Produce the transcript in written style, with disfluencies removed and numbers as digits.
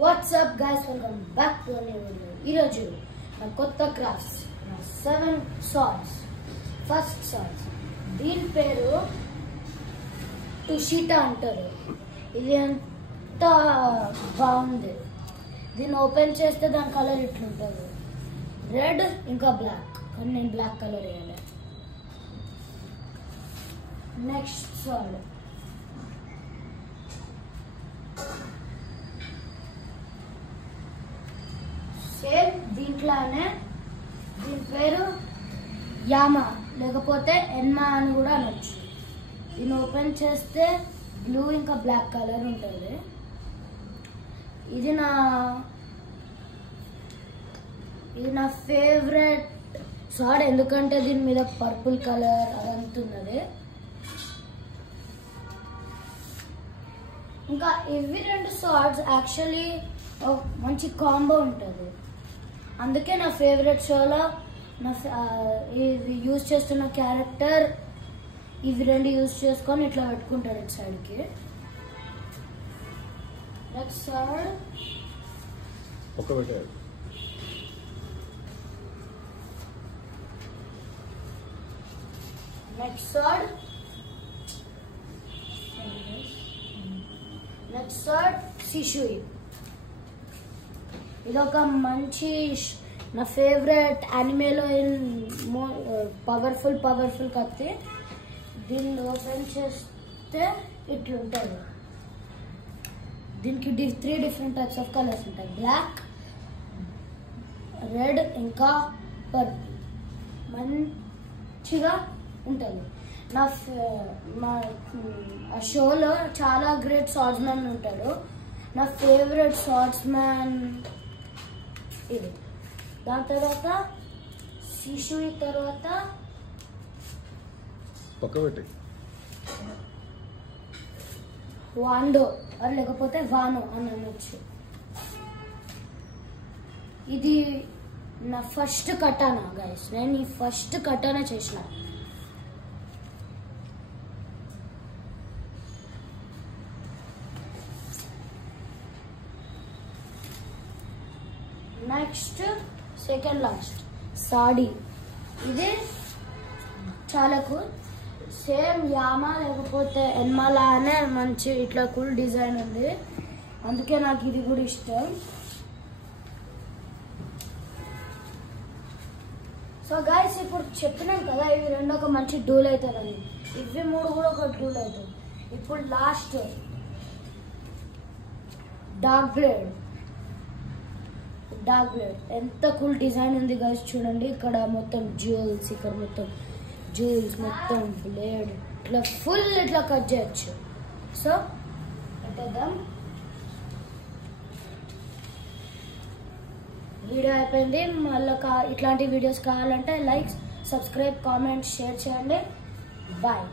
What's up guys, welcome back to a new video. ఈరోజు నా కొత్త క్రాఫ్ట్స్, నా 7 swords. ఫస్ట్ swords, దీని పేరు టుషిటా అంటారు. ఇది ఎంత బాగుంది. దీన్ని ఓపెన్ చేస్తే దాని కలర్ ఇట్లుంటుంది, రెడ్ ఇంకా బ్లాక్. కానీ నేను బ్లాక్ కలర్ వేయాలి. నెక్స్ట్ sword, సేమ్ దీంట్లోనే, దీని పేరు యామా లేకపోతే ఎన్మా అని కూడా అనొచ్చు. దీన్ని ఓపెన్ చేస్తే బ్లూ ఇంకా బ్లాక్ కలర్ ఉంటుంది. ఇది నా ఫేవరెట్ సాడ్, ఎందుకంటే దీని మీద పర్పుల్ కలర్ అదంతా ఉన్నది. ఇంకా ఇవి రెండు సాడ్స్ యాక్చువల్లీ మంచి కాంబో ఉంటుంది. అందుకే నా ఫేవరెట్ షోలో ఇది యూజ్ చేస్తున్న క్యారెక్టర్ ఇవి రెండు యూజ్ చేసుకొని ఇట్లా పెట్టుకుంటాడు ఇటు సైడ్కి. నెక్స్ట్ సాడ్ నెక్స్ట్ సాడ్ సిషుయి. ఇదొక మంచి నా ఫేవరెట్ యానిమేలో పవర్ఫుల్ కత్తి. దీన్ని ఓపెన్ చేస్తే ఇట్లుంటుంది. దీనికి 3 డిఫరెంట్ టైప్స్ ఆఫ్ కలర్స్ ఉంటాయి, బ్లాక్, రెడ్ ఇంకా పర్పుల్. మంచిగా ఉంటుంది. ఆ షోలో చాలా గ్రేట్ స్వార్డ్స్ మ్యాన్ ఉంటాడు. నా ఫేవరెట్ స్వార్డ్స్ మ్యాన్ ఇది. దాని తర్వాత శిశుయి తర్వాత వాండో లేకపోతే వానో అని అనొచ్చు. ఇది నా ఫస్ట్ కటానా గైస్. నేను ఈ ఫస్ట్ కటానా చేసిన. Next second last saree. ఇది చాలా కూల్. సేమ్ యామా లేకపోతే ఎన్మాలా అనే మంచి ఇట్లా కూల్ డిజైన్ ఉంది. అందుకే నాకు ఇది కూడా ఇష్టం. సో గైస్, ఇప్పుడు చెప్పినాం కదా ఇవి రెండు ఒక మంచి డూల్ అవుతారని. ఇవి 3 కూడా ఒక డూల్ అవుతుంది. ఇప్పుడు లాస్ట్ డార్క్ బ్లేడ్. ఎంత కూల్ డిజైన్ ఉంది గైస్, చూడండి. ఇక్కడ మొత్తం జ్యూవెల్స్, ఇక్కడ మొత్తం జ్యూవెల్స్, మొత్తం బ్లేడ్ ఇట్లా ఫుల్ ఇట్లా కట్ చేయొచ్చు. సో పెట్టేద్దాం. వీడియో అయిపోయింది. మళ్ళీ ఇట్లాంటి వీడియోస్ కావాలంటే లైక్, సబ్స్క్రైబ్, కామెంట్, షేర్ చేయండి. బాయ్.